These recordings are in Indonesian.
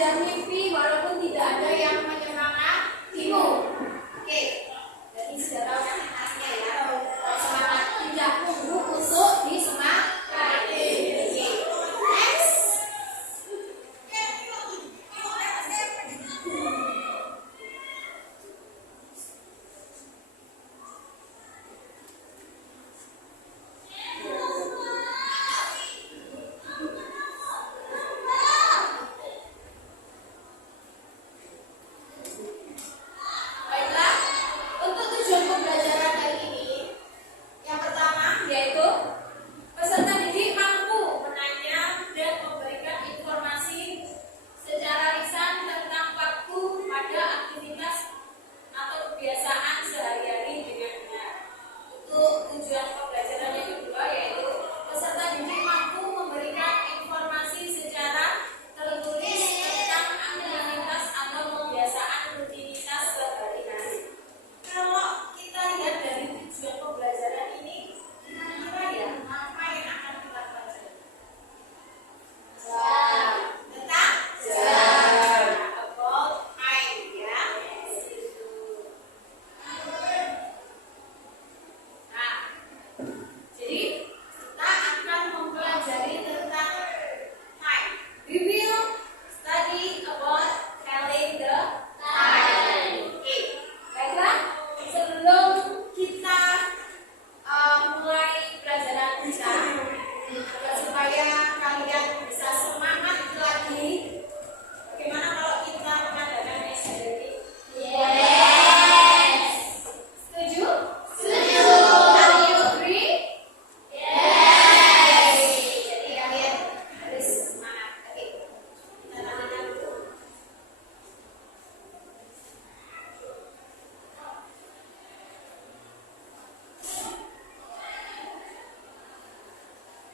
mengejar mimpi walaupun tidak ada yang menyemangatimu. Oke, jadi sudah tahu kan artinya ya. Semangat, tidak tunggu untuk disemangati. Next. Baiklah, untuk tujuan pembelajaran hari ini, yang pertama yaitu peserta didik mampu menanya dan memberikan informasi secara lisan tentang waktu pada aktivitas atau kebiasaan sehari-hari dengan benar. Untuk tujuan pembelajaran yang kedua yaitu peserta didik mampu memberikan informasi secara tertulis tentang aktivitas atau kebiasaan rutinitas sehari-hari. Kalau kita lihat dari tujuan pembelajaran ini, kira-kira ya apa yang akan kita pelajari? Jam, tentang jam, about time ya. Nah, jadi kita akan mempelajari tentang time. We will study about telling the time. Oke, baiklah. Sebelum kita mulai pelajaran kita, supaya kalian bisa semangat lagi, bagaimana kalau kita mengadakan activity? Yes. Setuju? Setuju. Are you agree? Yes. Jadi kalian harus semangat. Oke, kita tangan dulu.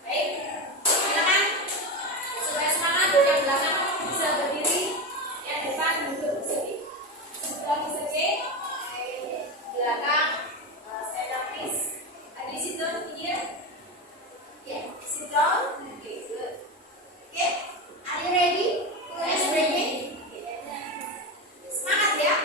Baik, silakan. Supaya semangat, yang belakang bisa berdiri, yang depan duduk di sini. Sebelah di sini, belakang, stand up please. Ada sit down here? Yeah, sit down. Okay, good. Okay, are you ready? Let's begin. Semangat ya.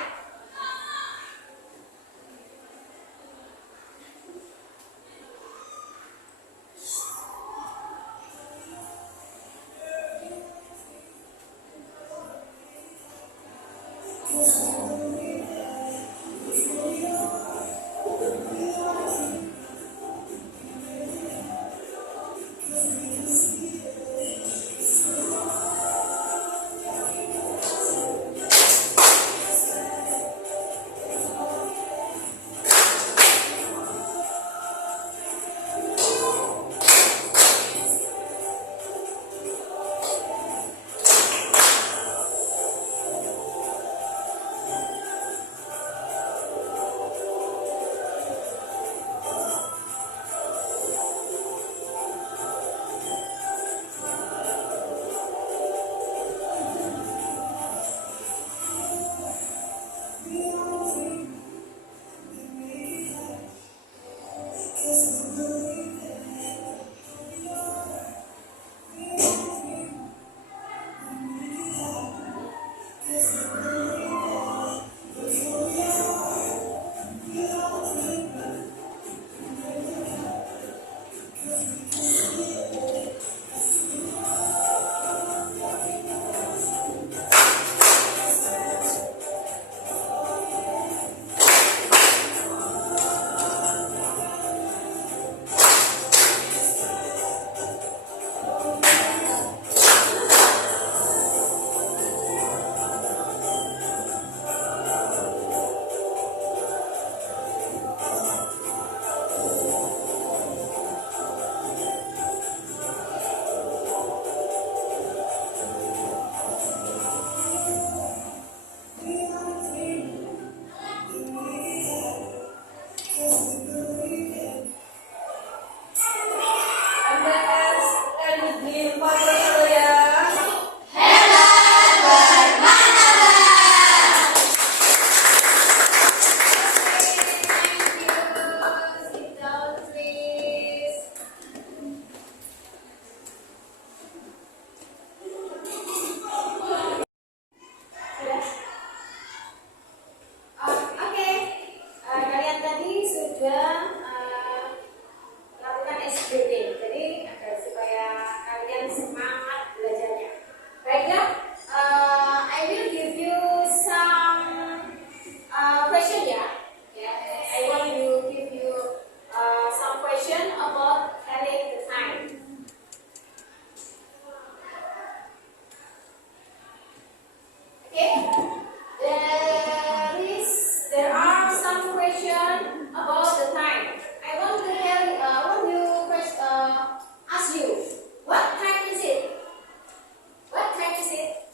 Okay. There are some question about the time. I want to ask you, what time is it? What time is it?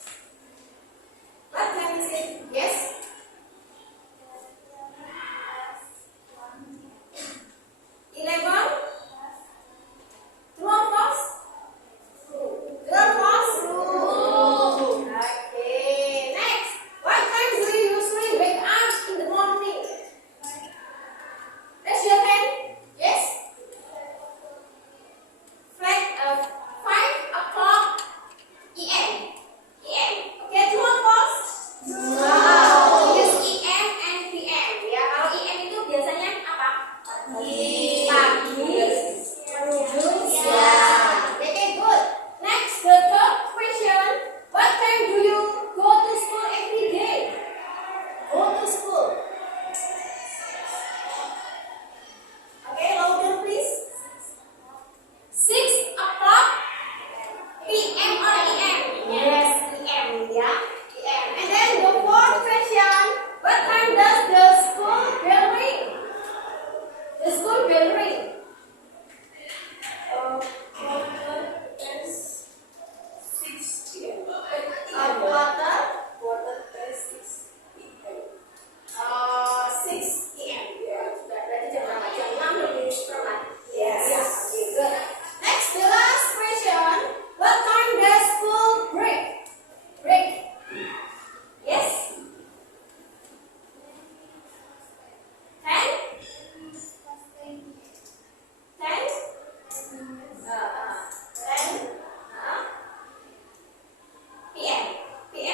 What time is it? Yes. 11. True or false? True or false? True. Okay. Next. What time do you usually wake up in the morning? Raise your hand. Yes. 5 o'clock EM. EM. Okay, true or false? Wow. Use EM and PM. Ya, kalau EM itu biasanya apa? Pagi. Menuju siang. Okay, good. Next, the third question. What time do you go to school every day? Go to school. Okay, louder please. 6 o'clock PM or EM? Yes, EM, ya. EM. And then the fourth question. What time does the school bell ring? The school bell ring. Quarter past 6 PM. 6 PM. Ya, sudah berarti jam berapa? Jam 6 lebih seperempat. Yes. Okay, good. Next, the last question. What time does school break? Break. Yes. 10? 10? 10? PM. PM.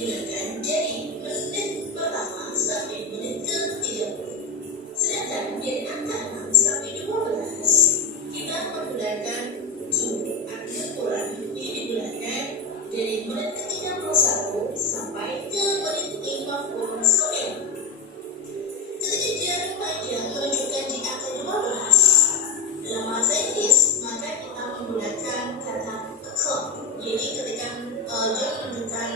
digunakan dari menit pertama sampai menit ke-30. Sedangkan dari angka 6 sampai 12 kita menggunakan to. Angka kurang ini digunakan dari menit ke-31 sampai ke menit ke-59. Ketika jarak panjang menunjukkan di angka 15 dalam bahasa Inggris, maka kita menggunakan kata o'clock. Jadi ketika dia menunjukkan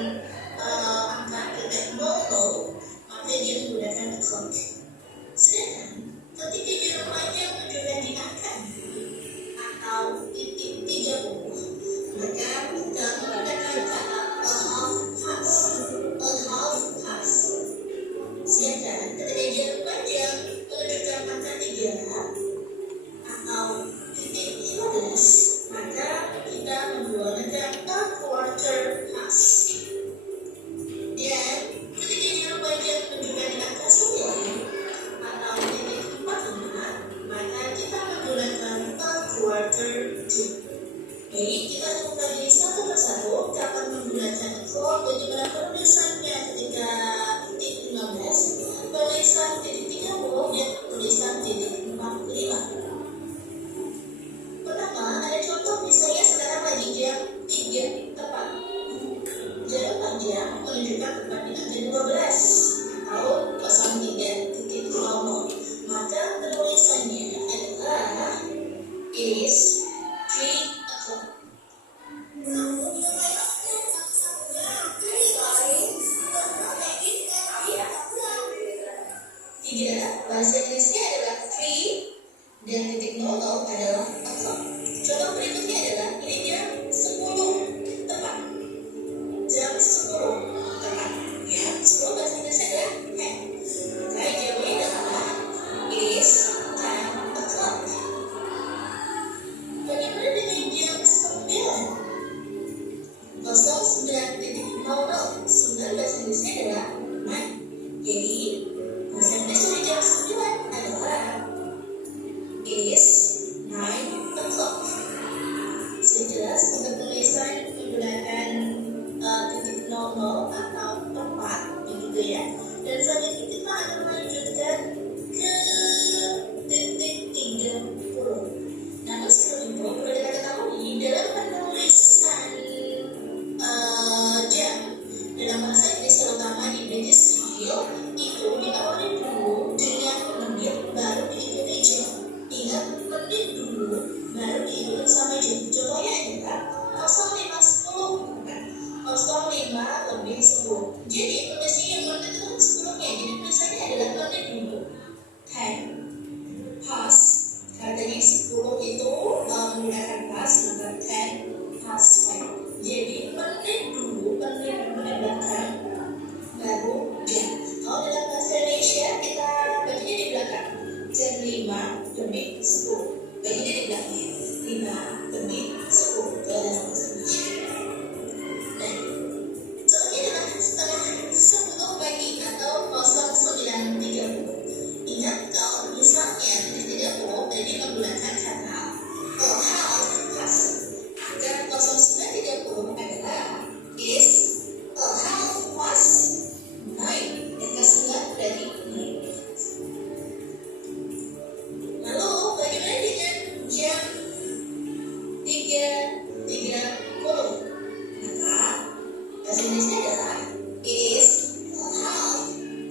angka titik 00, maka dia menggunakan o'clock. Sedangkan ketika jarak panjang menunjukkan di angka atau titik 30, maka kita menggunakan kata a half past. Sedangkan ketika jarak panjang menunjukkan angka 3 atau titik 15, maka kita menggunakan a quarter past. Dan ketika jarak panjang menunjukkan angka 9 atau titik 45, maka kita menggunakan a quarter to. Jadi kita akan pelajari satu persatu kapan menggunakan o'clock, bagaimana penulisannya ketika titik 15, penulisan titik 30, dan penulisan titik 45. Pertama, ada contoh misalnya sekarang lagi jam 3 tepat. Jarak panjang menunjukkan tepat di angka 12 atau 03.00. Maka penulisannya adalah is 3 o'clock. Bahasa Inggrisnya adalah 3 dan titik 00 adalah o'clock. Contoh berikutnya adalah ini jam 10 tepat. Jam 10 tepat. Ya, 10 bahasa Inggrisnya adalah 10. Maka jawabannya adalah it is 10 o'clock. Bagaimana dengan jam 9? 09.00. 9 bahasa Inggrisnya adalah 9. Jadi bahasa Inggris dari jam 9 adalah is 9 o'clock. Sejelas untuk tulisan menggunakan titik 00 atau tepat begitu ya. Dan selanjutnya kita akan melanjutkan ke titik 30. Namun sebelum itu perlu kita ketahui dalam penulisan jam dalam bahasa Inggris terutama di British Radio itu diawali dulu dengan menit baru diikuti jam. Ingat, menit dulu baru diikuti sama jam. Contohnya adalah 05.10 kan? 05 lebih 10. Jadi tulisnya yang menit itu 10-nya. Jadi tulisannya adalah menit dulu 10 past. Katanya 10 itu menggunakan past, maka 10 past 5. Jadi menit dulu di belakang baru jam. Kalau dalam bahasa Indonesia kita bacanya di belakang. Jam 5 lebih 10. Bacanya di belakang. 5 lebih 10. Kalau dalam bahasa Indonesia. Nah, contohnya adalah setengah 10 pagi atau 09.30. Ingat kalau misalnya titik 30 tadi menggunakan kata half past. Maka 09.30 adalah is a half past 9. Angka 9 dari 9. Lalu bagaimana dengan jam 3.30? Maka bahasa Inggrisnya adalah is a half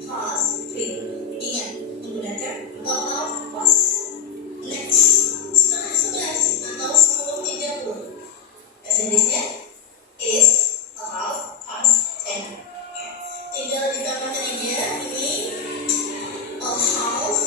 past 3. Ingat, menggunakan a half past. Next, setengah 11 atau 10.30. Bahasa Inggrisnya is a half past 10. Tinggal ditambahkan aja ini a half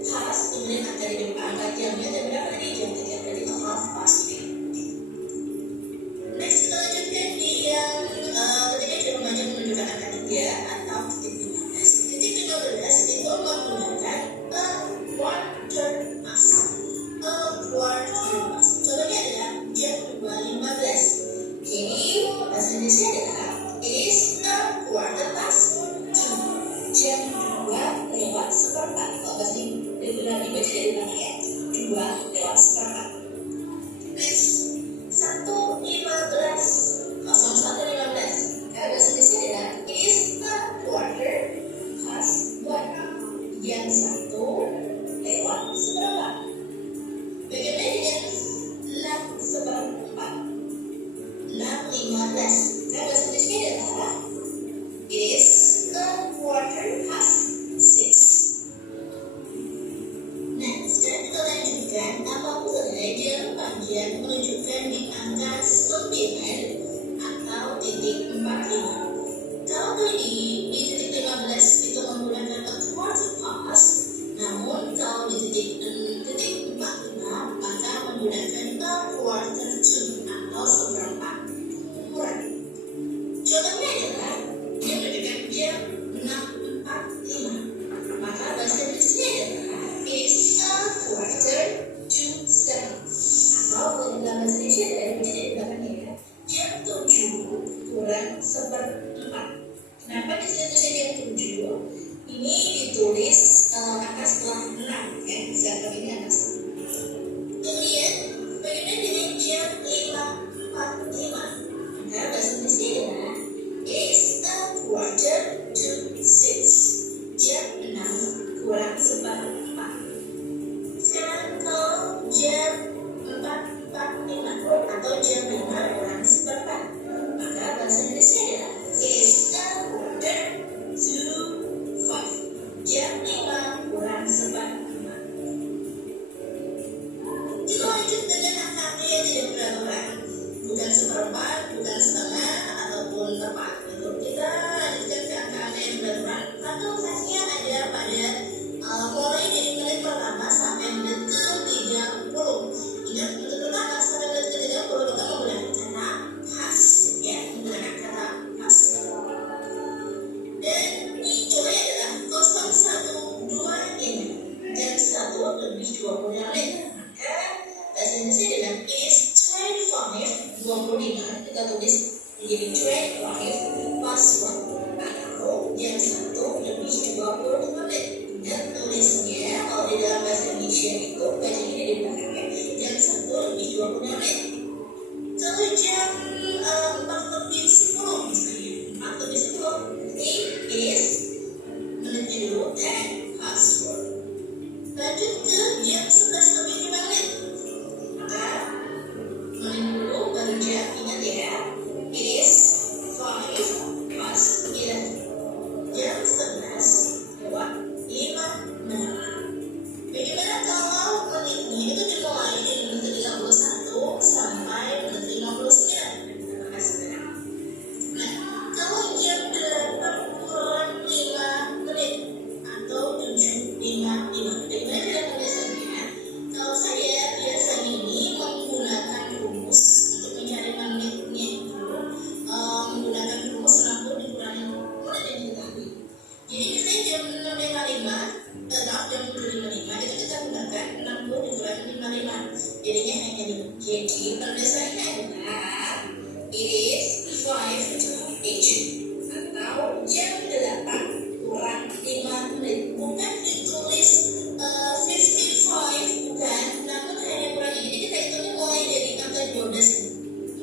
past, kemudian angka di depan angka jamnya dan berapa tadi jam 3, berarti a half past 3. Next kita lanjutkan di yang ketika jarak panjang menunjukkan angka 3 atau titik 15. Titik 15 itu menggunakan a quarter past. A quarter past. Contohnya adalah jam 2.15. Jadi bahasa Indonesia adalah is a quarter past 2. Jam 2 lewat seperempat. Kalau bahasa Indonesia dibaca dari Pada dasarnya adalah it is 5 to 8 atau jam 8 kurang 5 menit. Bukan ditulis 55 bukan, namun hanya kurang ini. Jadi kita hitungnya mulai dari angka 12 ini.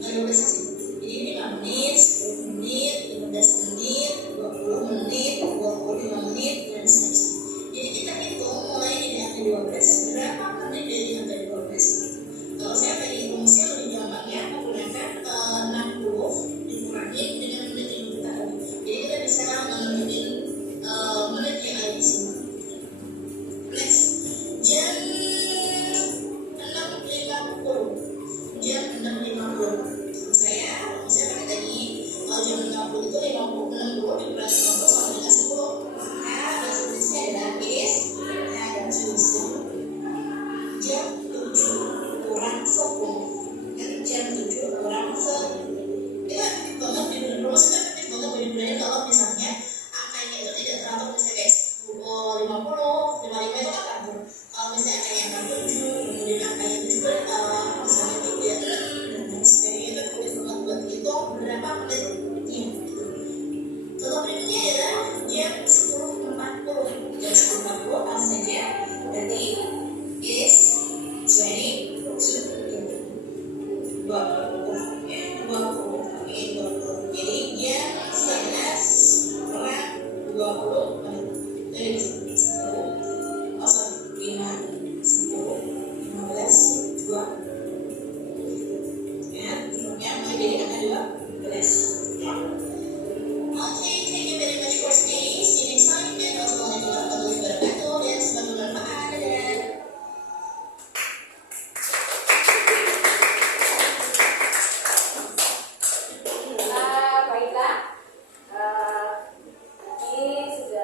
Angka 12 sih. Jadi ini 5 menit, 10 menit, 15 menit, 20 menit, 25 menit, dan seterusnya. Jadi kita hitung mulai dari angka 12 berapa menit dari angka 12. Kalau saya pengen rumusnya lebih gampang ya, menggunakan 60 dikurangi dengan menit yang kita tahu. Jadi kita bisa menentukan menit yang ada di sini. Next, jam 6.50. Jam 6.50. Saya pakai tadi jam 60 itu 60 dikurangi 50 sama dengan 10. Maka bahasa Inggrisnya adalah is and to 10. Jam 7 kurang 10. Kan jam 7 kurang 10. Ya, aktif banget di bulan rumus kan aktif banget bener-bener kalau misalnya angkanya itu tidak teratur, misalnya kayak 50, 55 itu kan teratur. Kalau misalnya angkanya angka 7, kemudian angkanya 7 misalnya 36 dan lain sebagainya, itu sulit banget buat hitung berapa menitnya. Contoh berikutnya adalah jam 10.40. Jam 10.40 apa saja? Berarti is 20 to 20. Jadi jam 11 kurang 20 menit. Jadi 10, 5, 10, 15, 2. Ya, hitungnya mulai dari angka 12. Ya. Okay, thank you very much for staying. See you next time. And wassalamualaikum warahmatullahi wabarakatuh. Dan semoga bermanfaat. Dadah. Baiklah, ini sudah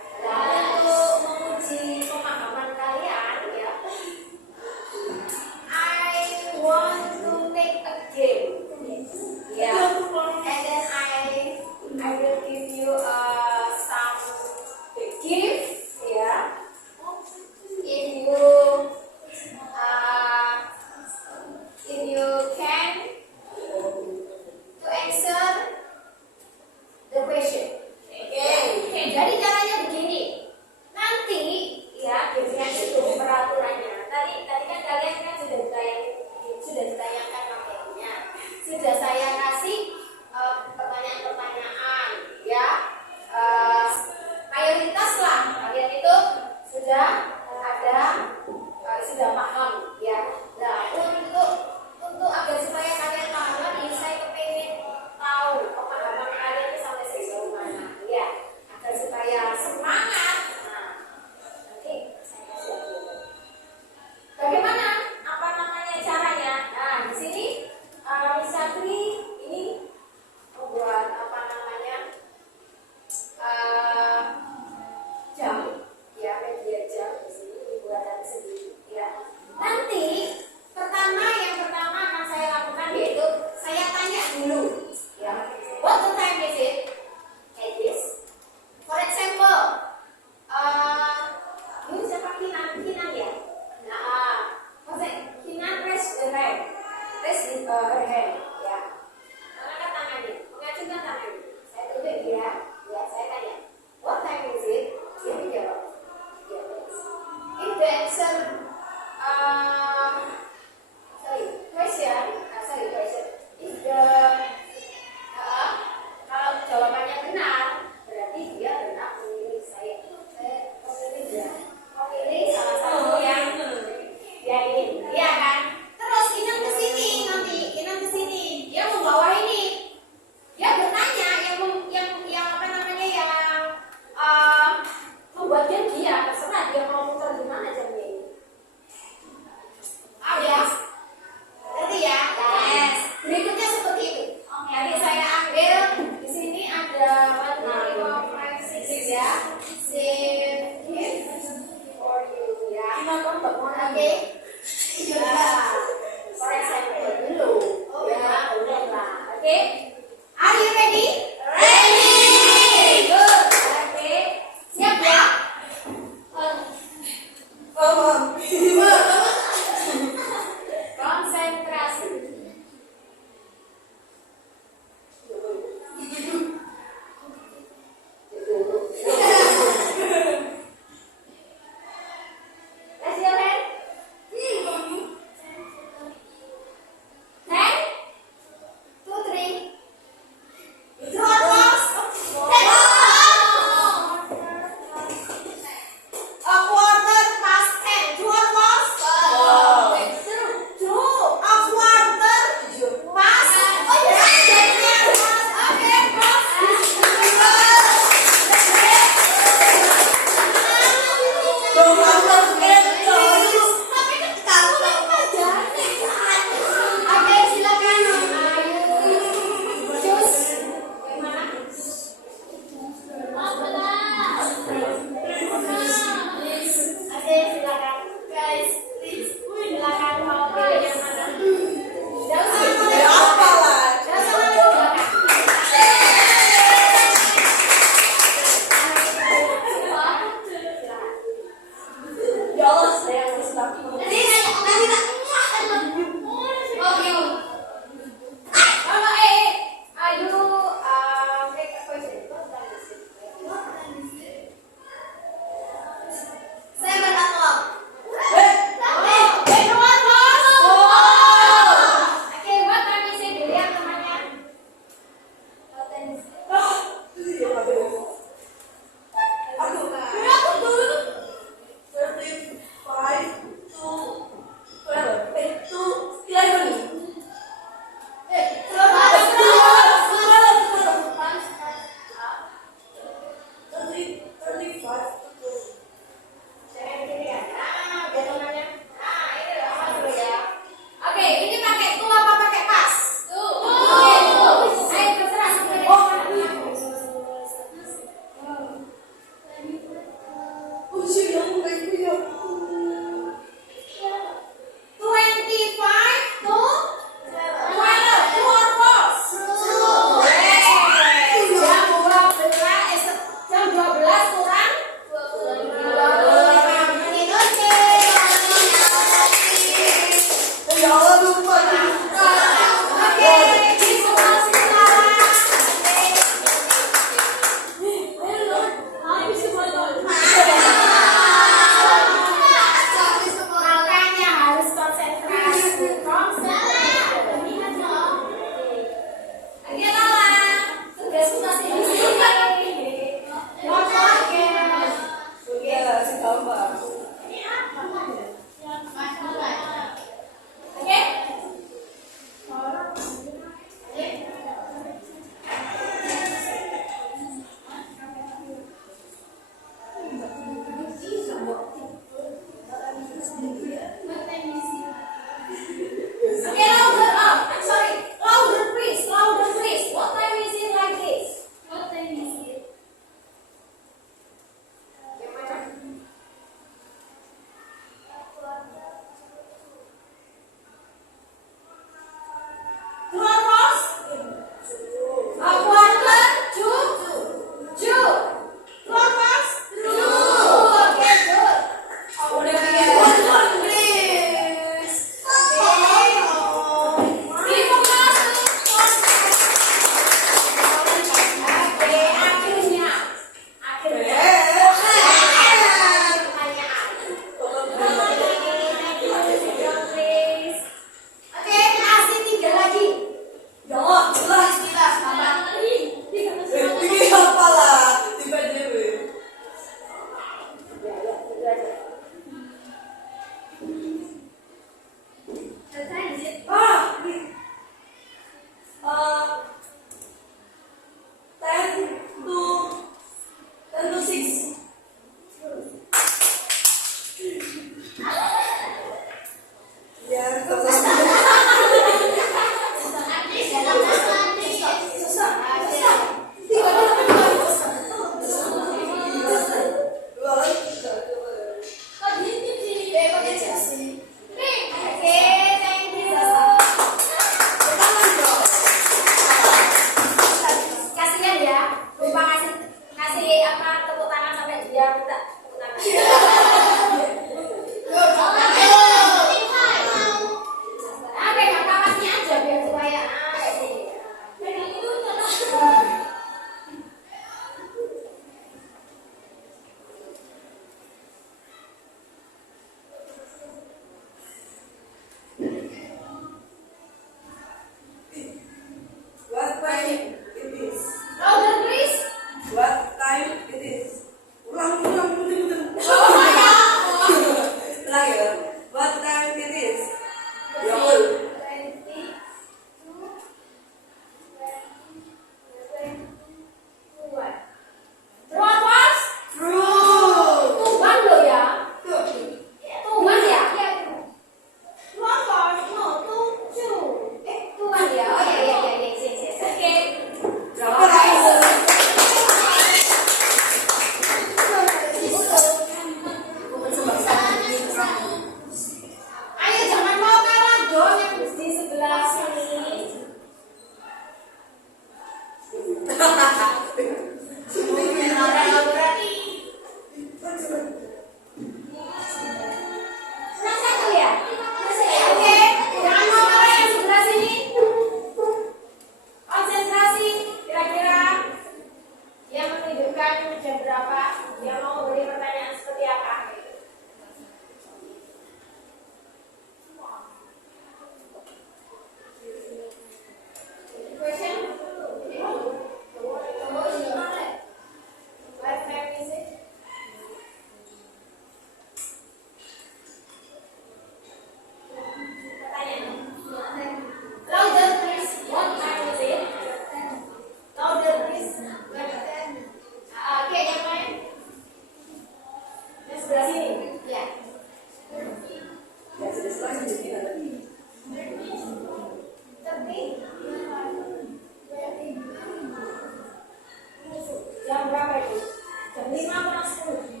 5 kurang 10.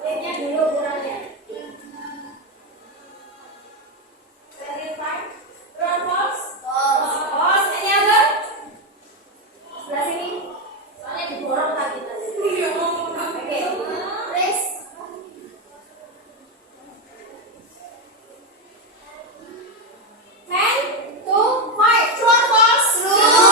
Lihatnya dulu kurangnya. 25. True or false? False. Any other? Sebelah sini. Soalnya diborong tadi. Oke. Please. 10 to 5. True or false? True.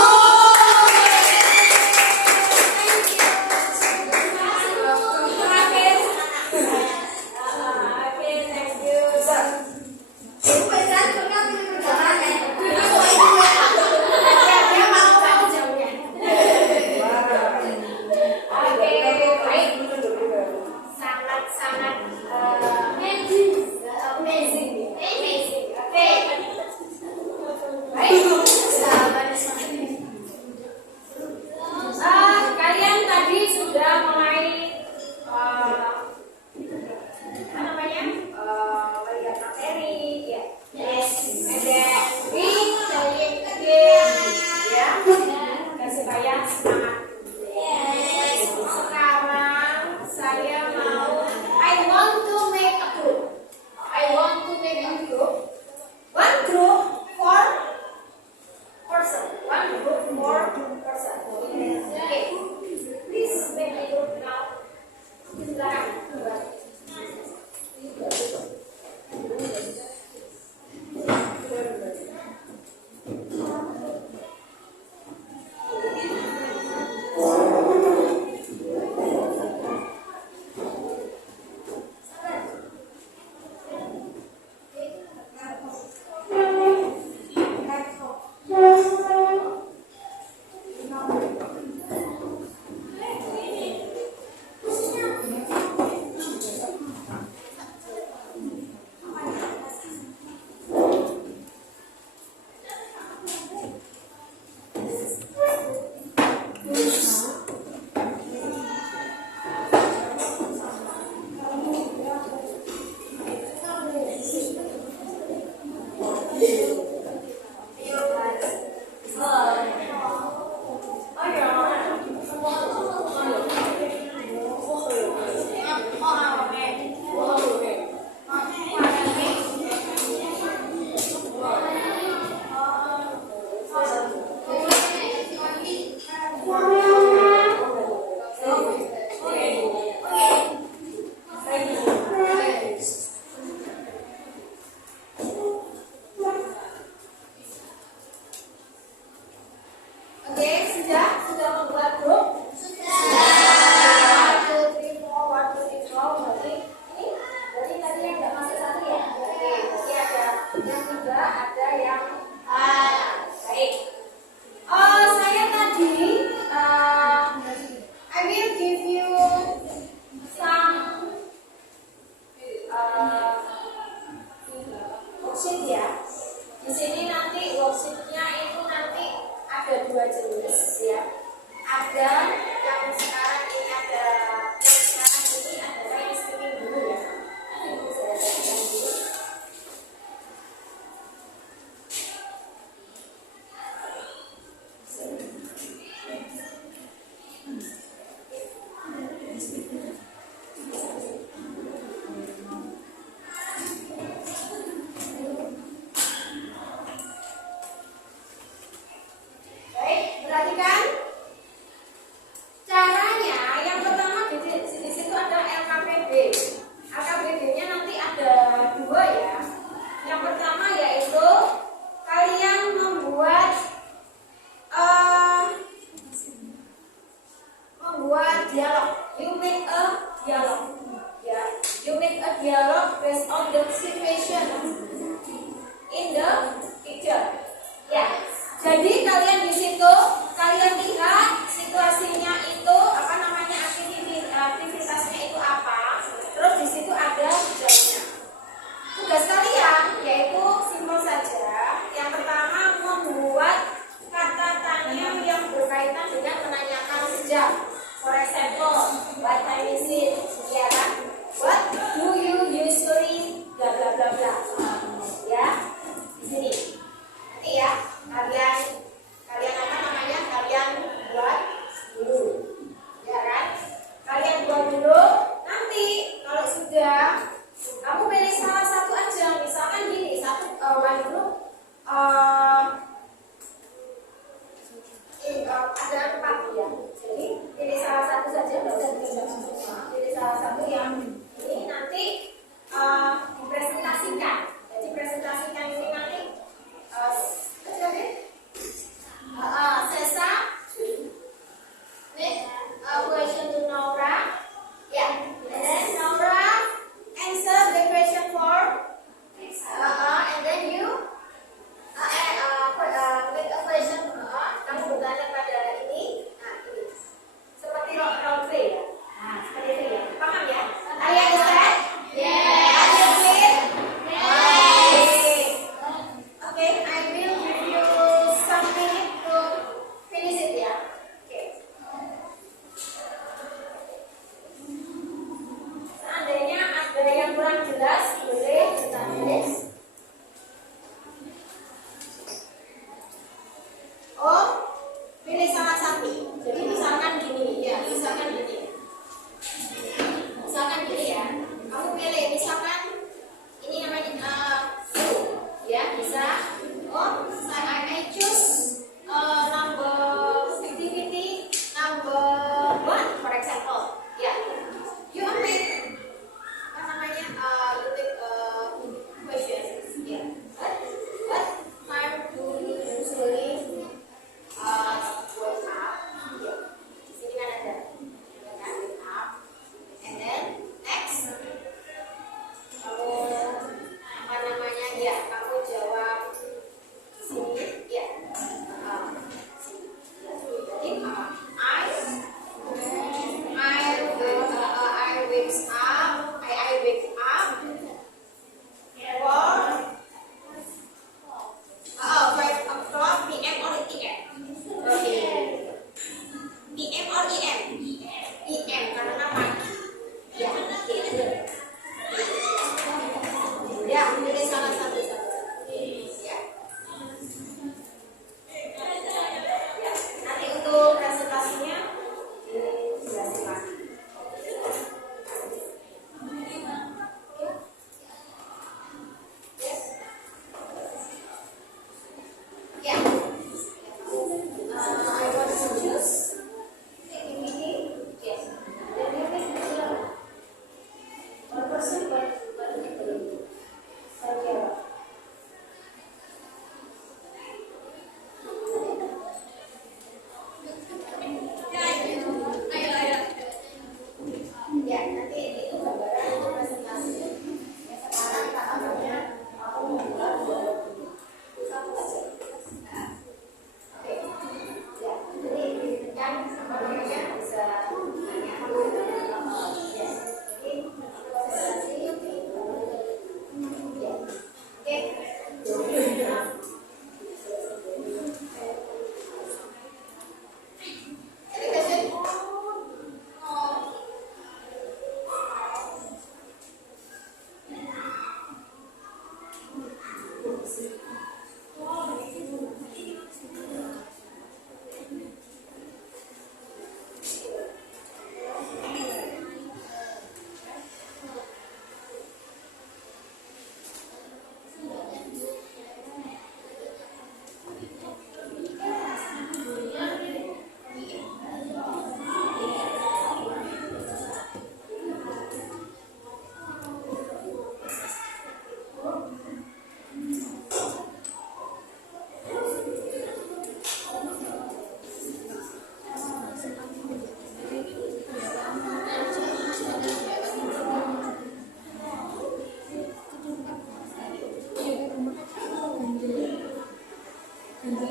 Okay,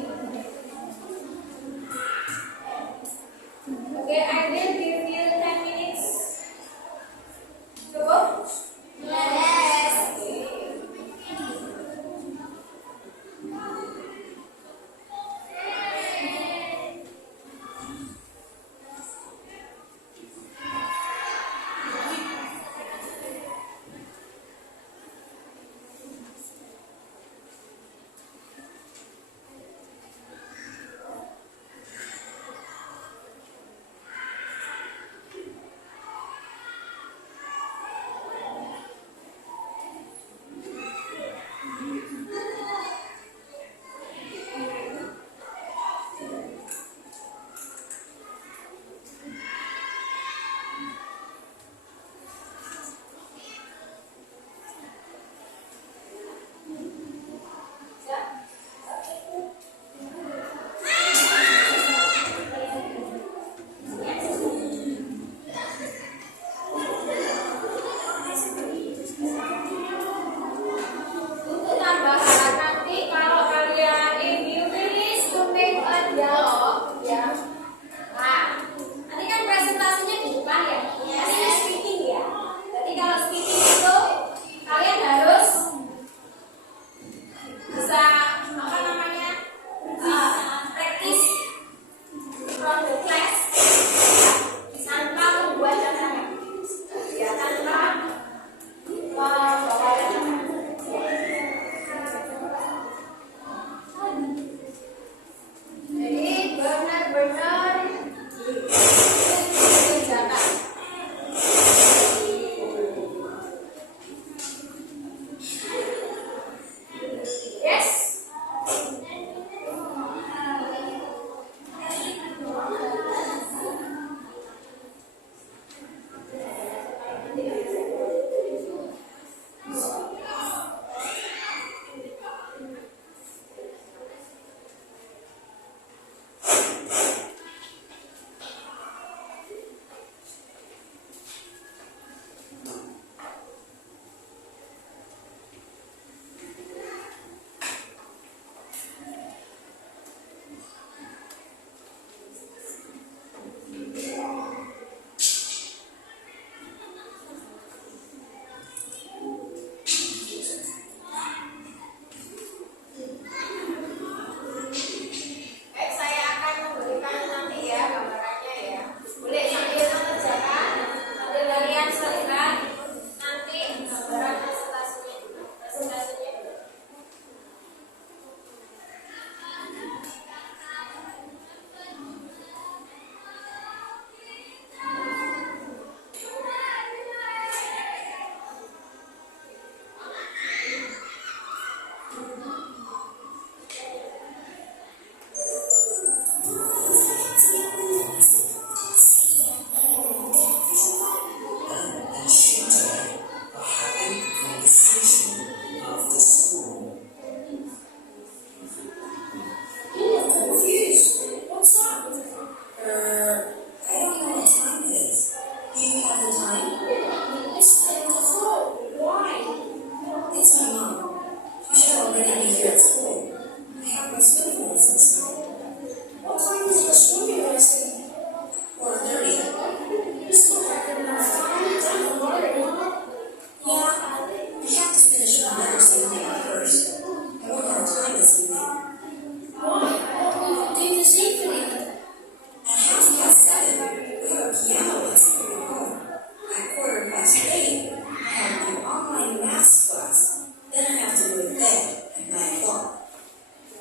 I will give you 10 minutes. Cukup? Yes. Untuk tambahan nanti kalau kalian if you finish to make a dialogue ya. Nah, nanti kan presentasinya di depan ya. Ini speaking ya. Jadi kalau speaking itu kalian harus bisa apa namanya? Practice from the class tanpa membuat catatan. Ya, tanpa jadi benar-benar kerjakan. Yes. Baik, saya akan memberikan nanti ya gambarannya ya. Boleh sambil mengerjakan, sambil kalian lihat nanti gambaran presentasinya.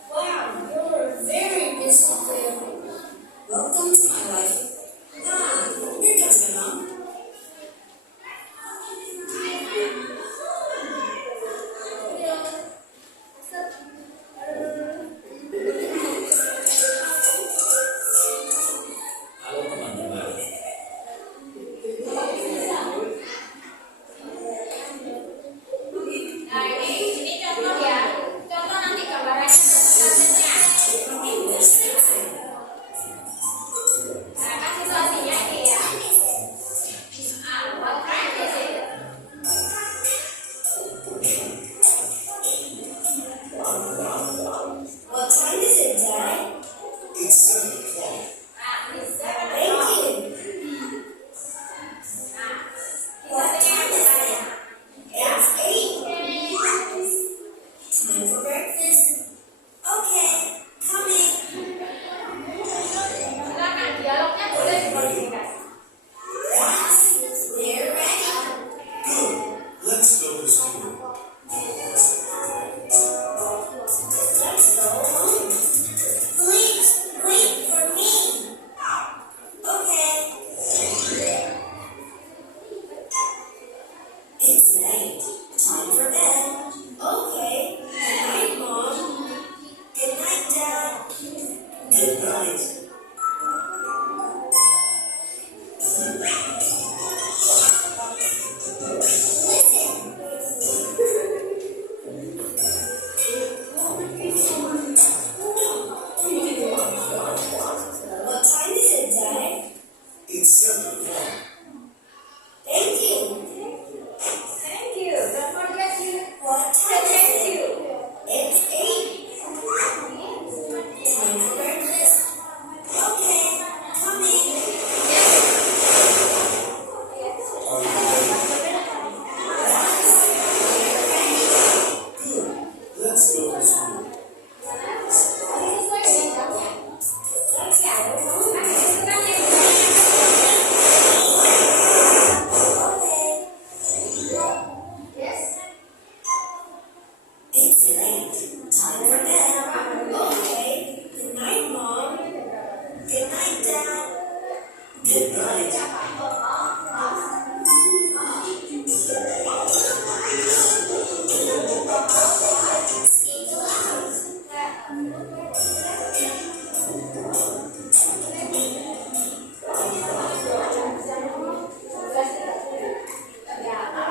Wow, you're very Good night. What time is it, Dad? It's 7 o'clock. Thank you. Thank you. Don't forget you. What Say time is thank it? you. It's 8. Time for breakfast. Okay, coming. Good. Let's go to school. Yes. It's late. Time for bed. Okay. Good night, Mom. Good night, Dad. Good night.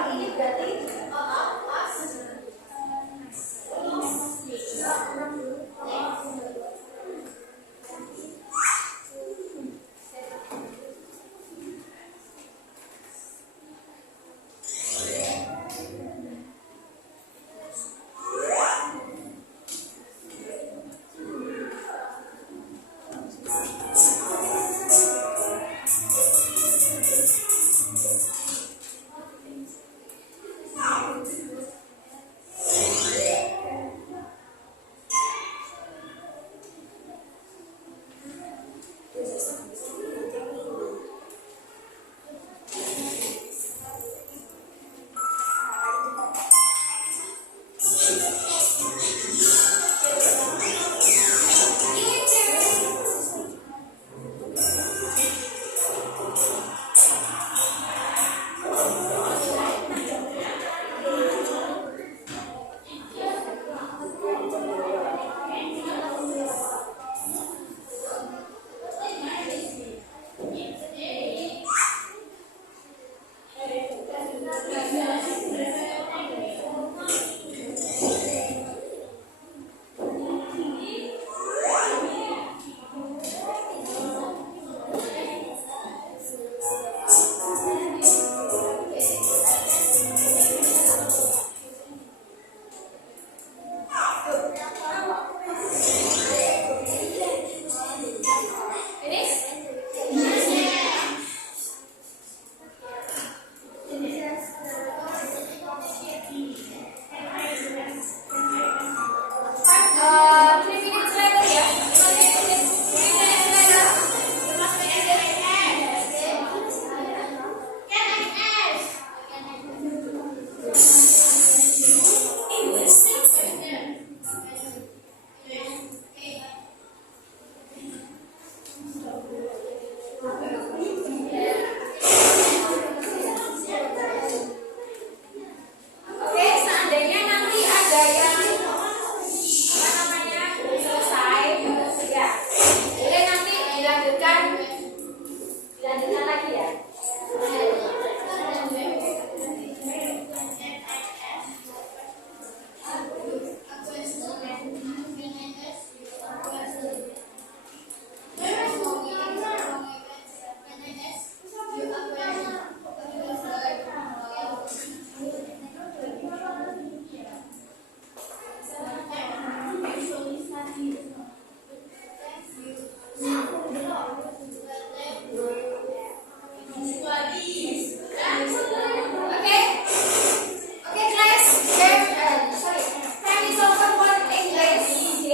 Ini berarti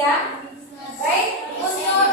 ya. Baik, untuk